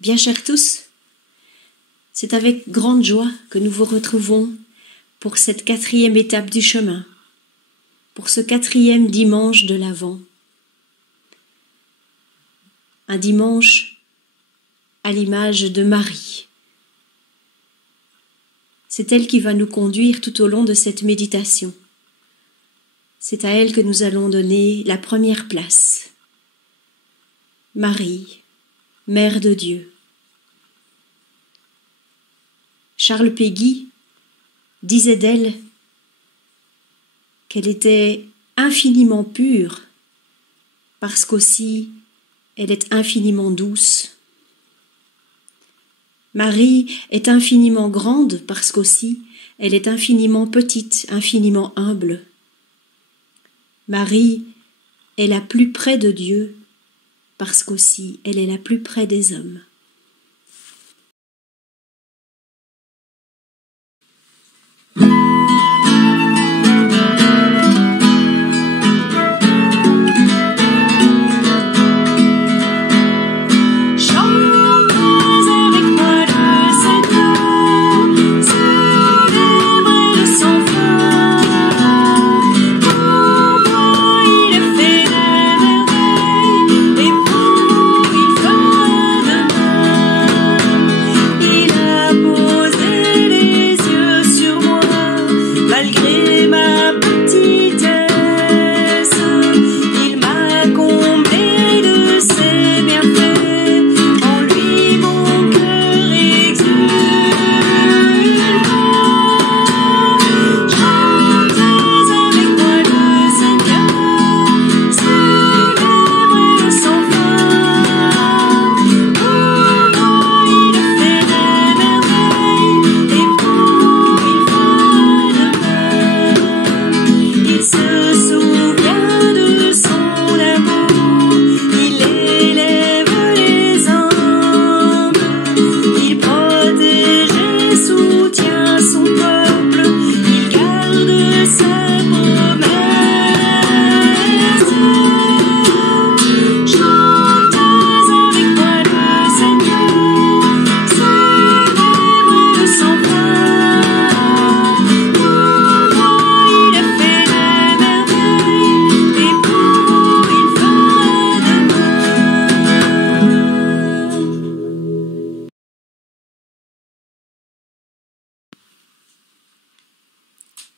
Bien chers tous, c'est avec grande joie que nous vous retrouvons pour cette 4e étape du chemin, pour ce 4e dimanche de l'Avent. Un dimanche à l'image de Marie. C'est elle qui va nous conduire tout au long de cette méditation. C'est à elle que nous allons donner la première place. Marie, Mère de Dieu. Charles Péguy disait d'elle qu'elle était infiniment pure parce qu'aussi elle est infiniment douce. Marie est infiniment grande parce qu'aussi elle est infiniment petite, infiniment humble. Marie est la plus près de Dieu parce qu'aussi elle est la plus près des hommes.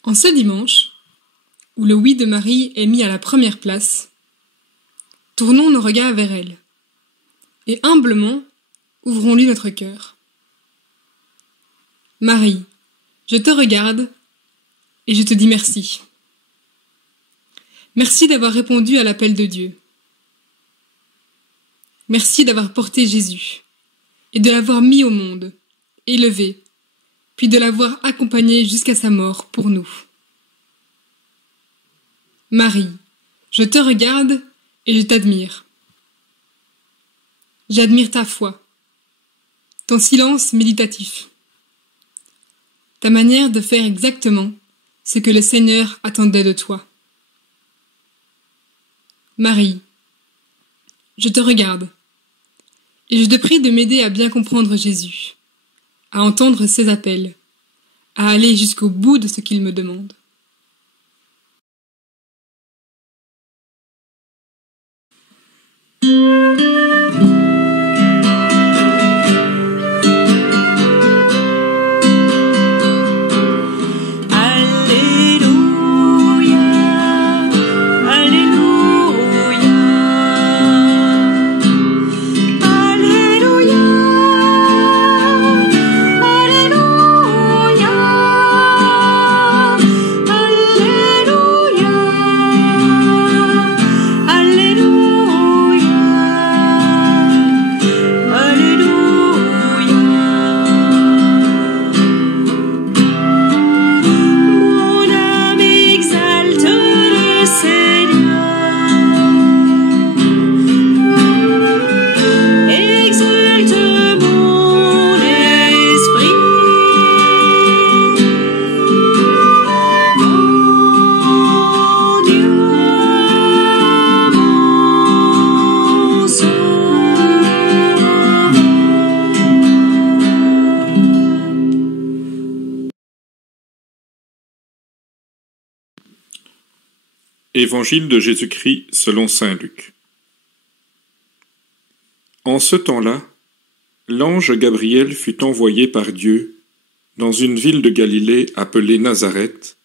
En ce dimanche, où le oui de Marie est mis à la première place, tournons nos regards vers elle, et humblement ouvrons-lui notre cœur. Marie, je te regarde et je te dis merci. Merci d'avoir répondu à l'appel de Dieu. Merci d'avoir porté Jésus et de l'avoir mis au monde, élevé, puis de l'avoir accompagné jusqu'à sa mort pour nous. Marie, je te regarde et je t'admire. J'admire ta foi, ton silence méditatif, ta manière de faire exactement ce que le Seigneur attendait de toi. Marie, je te regarde et je te prie de m'aider à bien comprendre Jésus, à entendre ses appels, à aller jusqu'au bout de ce qu'il me demande. Évangile de Jésus-Christ selon saint Luc. En ce temps-là, l'ange Gabriel fut envoyé par Dieu dans une ville de Galilée appelée Nazareth,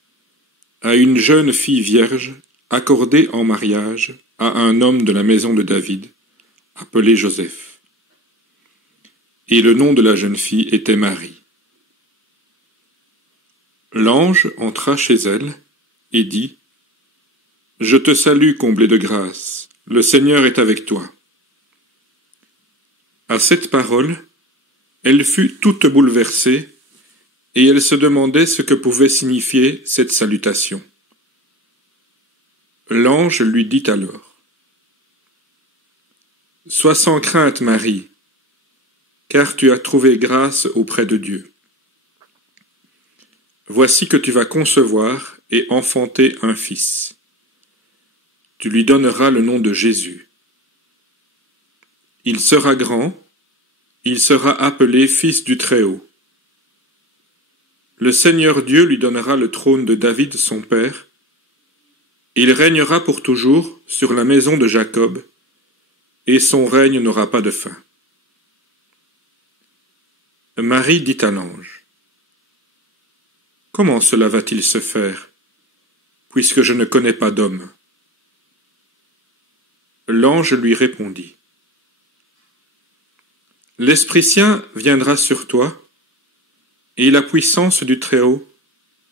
à une jeune fille vierge accordée en mariage à un homme de la maison de David, appelé Joseph. Et le nom de la jeune fille était Marie. L'ange entra chez elle et dit : « Je te salue, comblée de grâce, le Seigneur est avec toi. » À cette parole, elle fut toute bouleversée, et elle se demandait ce que pouvait signifier cette salutation. L'ange lui dit alors : « Sois sans crainte, Marie, car tu as trouvé grâce auprès de Dieu. Voici que tu vas concevoir et enfanter un fils. Tu lui donneras le nom de Jésus. Il sera grand, il sera appelé Fils du Très-Haut. Le Seigneur Dieu lui donnera le trône de David son père, et il régnera pour toujours sur la maison de Jacob, et son règne n'aura pas de fin. » Marie dit à l'ange : « Comment cela va-t-il se faire, puisque je ne connais pas d'homme ? » L'ange lui répondit : « L'Esprit Saint viendra sur toi, et la puissance du Très-Haut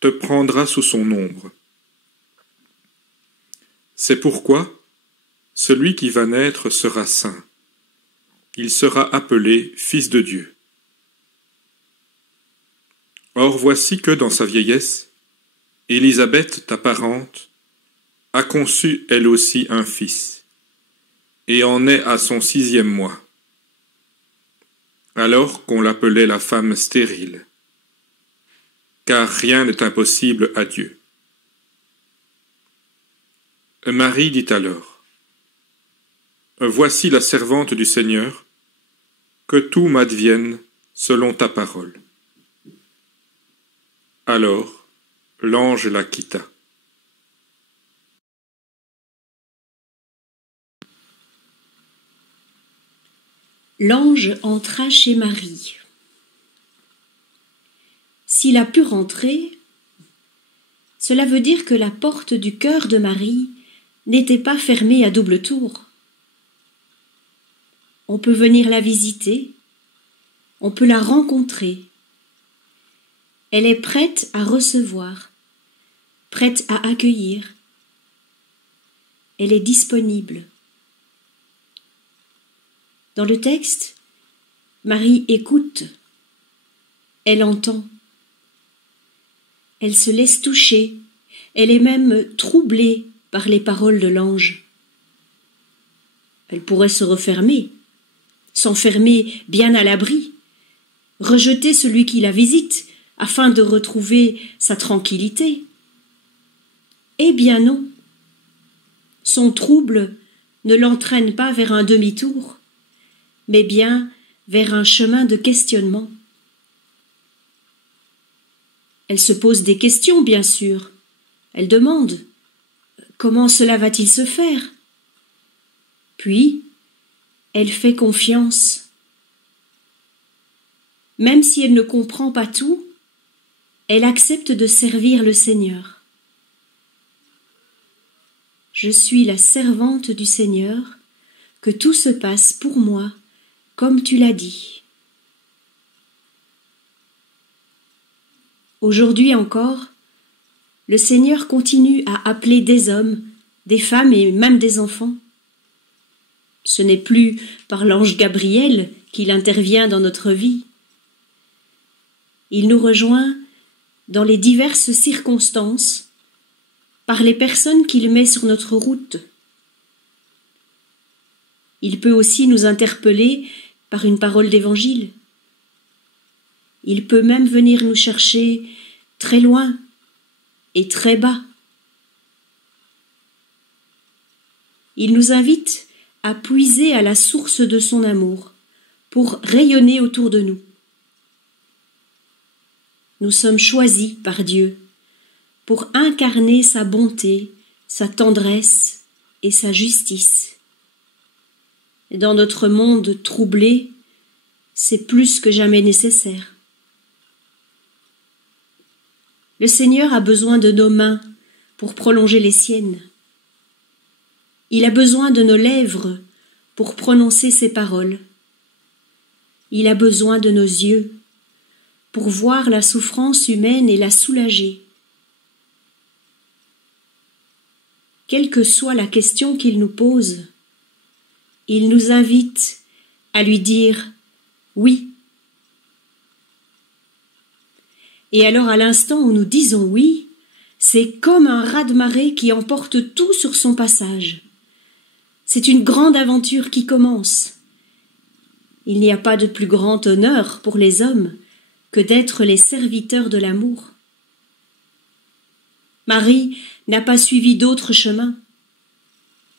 te prendra sous son ombre. C'est pourquoi celui qui va naître sera saint. Il sera appelé Fils de Dieu. Or voici que, dans sa vieillesse, Élisabeth, ta parente, a conçu elle aussi un fils, et en est à son 6e mois, alors qu'on l'appelait la femme stérile, car rien n'est impossible à Dieu. Marie dit alors : « Voici la servante du Seigneur, que tout m'advienne selon ta parole. » Alors, l'ange la quitta. L'ange entra chez Marie. S'il a pu rentrer, cela veut dire que la porte du cœur de Marie n'était pas fermée à double tour. On peut venir la visiter, on peut la rencontrer. Elle est prête à recevoir, prête à accueillir. Elle est disponible. Dans le texte, Marie écoute, elle entend, elle se laisse toucher, elle est même troublée par les paroles de l'ange. Elle pourrait se refermer, s'enfermer bien à l'abri, rejeter celui qui la visite afin de retrouver sa tranquillité. Eh bien non, son trouble ne l'entraîne pas vers un demi-tour, mais bien vers un chemin de questionnement. Elle se pose des questions, bien sûr. Elle demande : comment cela va-t-il se faire ? Puis, elle fait confiance. Même si elle ne comprend pas tout, elle accepte de servir le Seigneur. Je suis la servante du Seigneur, que tout se passe pour moi comme tu l'as dit. Aujourd'hui encore, le Seigneur continue à appeler des hommes, des femmes et même des enfants. Ce n'est plus par l'ange Gabriel qu'il intervient dans notre vie. Il nous rejoint dans les diverses circonstances, par les personnes qu'il met sur notre route. Il peut aussi nous interpeller par une parole d'évangile. Il peut même venir nous chercher très loin et très bas. Il nous invite à puiser à la source de son amour pour rayonner autour de nous. Nous sommes choisis par Dieu pour incarner sa bonté, sa tendresse et sa justice. Dans notre monde troublé, c'est plus que jamais nécessaire. Le Seigneur a besoin de nos mains pour prolonger les siennes. Il a besoin de nos lèvres pour prononcer ses paroles. Il a besoin de nos yeux pour voir la souffrance humaine et la soulager. Quelle que soit la question qu'il nous pose, il nous invite à lui dire « oui ». Et alors à l'instant où nous disons « oui », c'est comme un raz-de-marée qui emporte tout sur son passage. C'est une grande aventure qui commence. Il n'y a pas de plus grand honneur pour les hommes que d'être les serviteurs de l'amour. Marie n'a pas suivi d'autre chemin.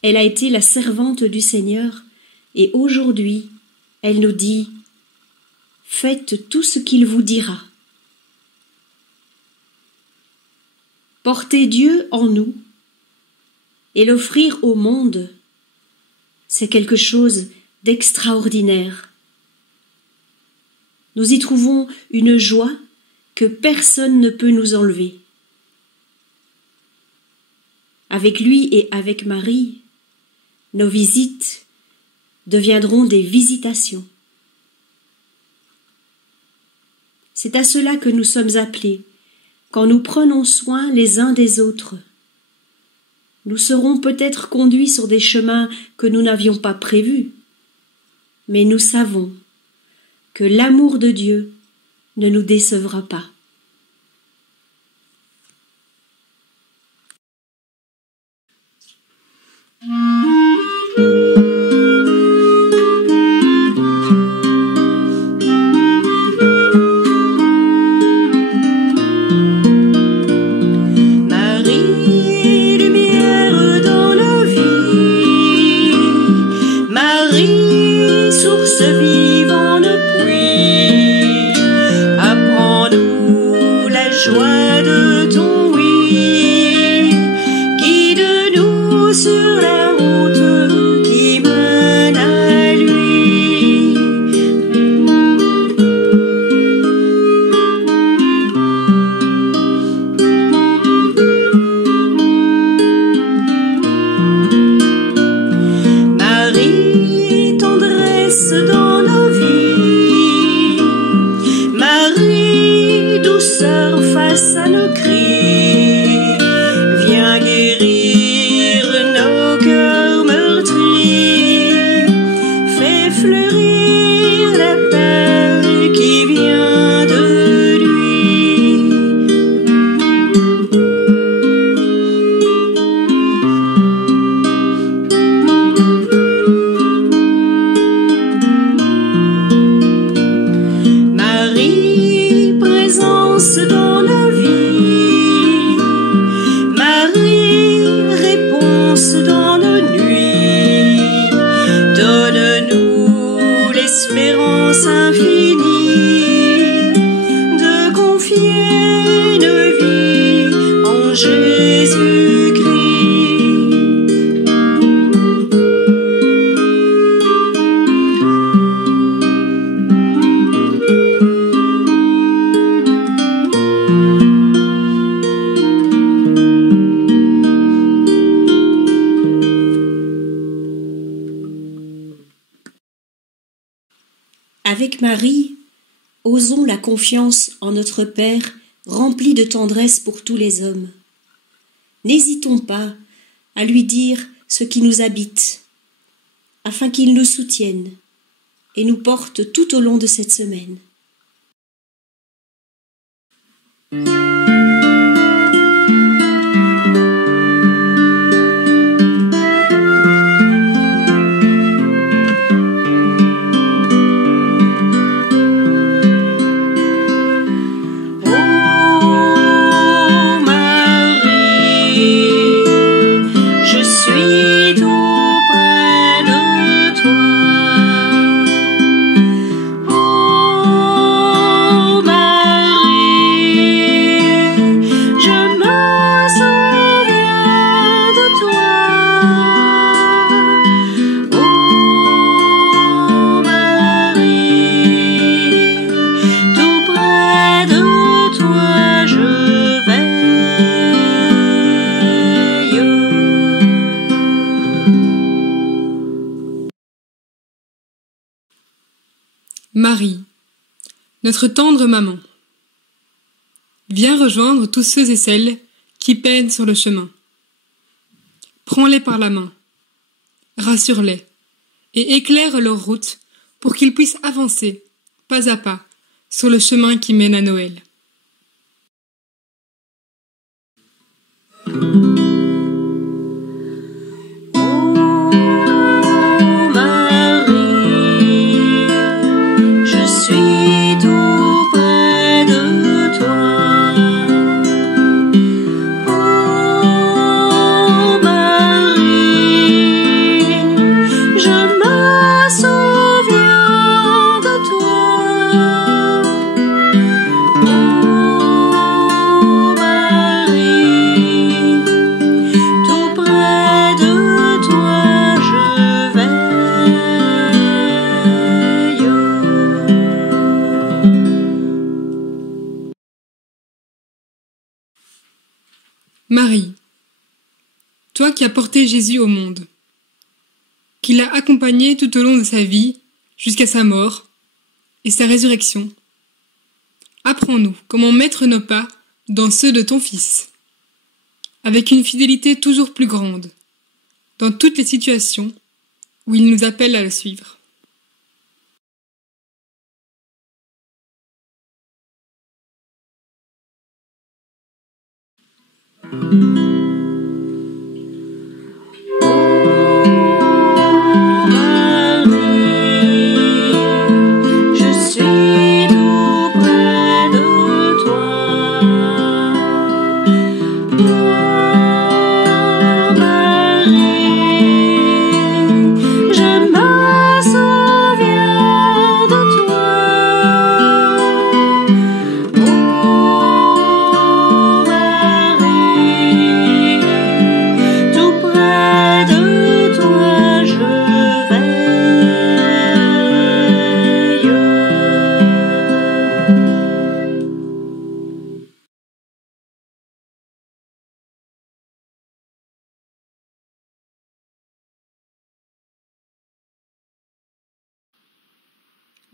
Elle a été la servante du Seigneur et aujourd'hui, elle nous dit « Faites tout ce qu'il vous dira ». Porter Dieu en nous et l'offrir au monde, c'est quelque chose d'extraordinaire. Nous y trouvons une joie que personne ne peut nous enlever. Avec lui et avec Marie, nos visites deviendront des visitations. C'est à cela que nous sommes appelés, quand nous prenons soin les uns des autres. Nous serons peut-être conduits sur des chemins que nous n'avions pas prévus, mais nous savons que l'amour de Dieu ne nous décevra pas. Avec Marie, osons la confiance en notre Père rempli de tendresse pour tous les hommes. N'hésitons pas à lui dire ce qui nous habite, afin qu'il nous soutienne et nous porte tout au long de cette semaine. Oh Marie, notre tendre maman, viens rejoindre tous ceux et celles qui peinent sur le chemin. Prends-les par la main, rassure-les et éclaire leur route pour qu'ils puissent avancer, pas à pas, sur le chemin qui mène à Noël. Marie, toi qui as porté Jésus au monde, qui l'as accompagné tout au long de sa vie jusqu'à sa mort et sa résurrection, apprends-nous comment mettre nos pas dans ceux de ton Fils, avec une fidélité toujours plus grande, dans toutes les situations où il nous appelle à le suivre.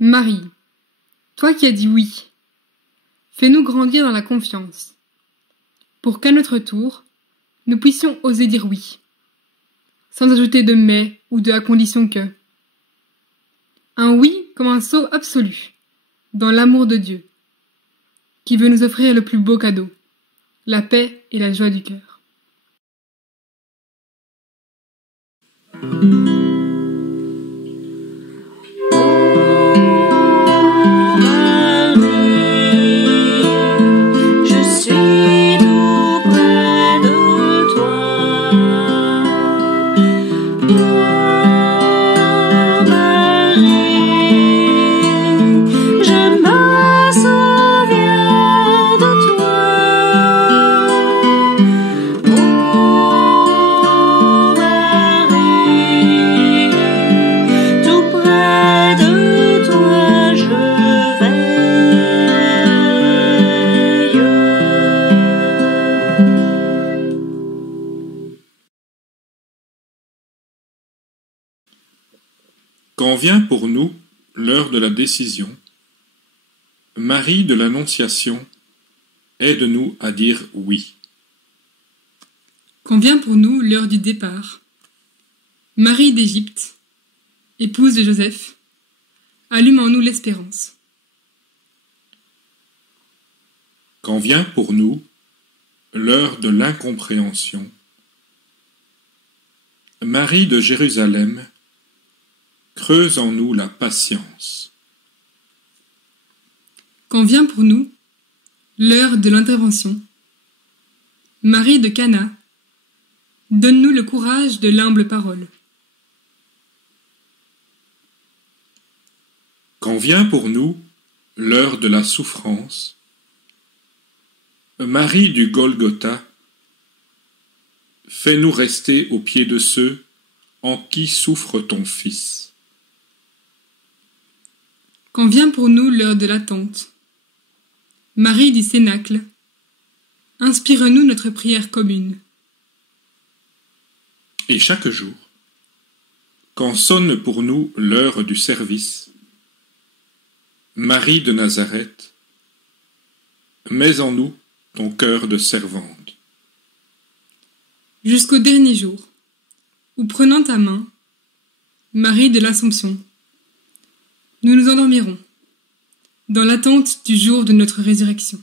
Marie, toi qui as dit oui, fais-nous grandir dans la confiance, pour qu'à notre tour, nous puissions oser dire oui, sans ajouter de mais ou de à condition que. Un oui comme un saut absolu, dans l'amour de Dieu, qui veut nous offrir le plus beau cadeau, la paix et la joie du cœur. Quand vient pour nous l'heure de la décision, Marie de l'Annonciation, aide-nous à dire oui. Quand vient pour nous l'heure du départ, Marie d'Égypte, épouse de Joseph, allume en nous l'espérance. Quand vient pour nous l'heure de l'incompréhension, Marie de Jérusalem, creuse en nous la patience. Quand vient pour nous l'heure de l'intervention, Marie de Cana, donne-nous le courage de l'humble parole. Quand vient pour nous l'heure de la souffrance, Marie du Golgotha, fais-nous rester au pied de ceux en qui souffre ton Fils. Quand vient pour nous l'heure de l'attente, Marie du Cénacle, inspire-nous notre prière commune. Et chaque jour, quand sonne pour nous l'heure du service, Marie de Nazareth, mets en nous ton cœur de servante. Jusqu'au dernier jour, où prenant ta main, Marie de l'Assomption, nous nous endormirons, dans l'attente du jour de notre résurrection.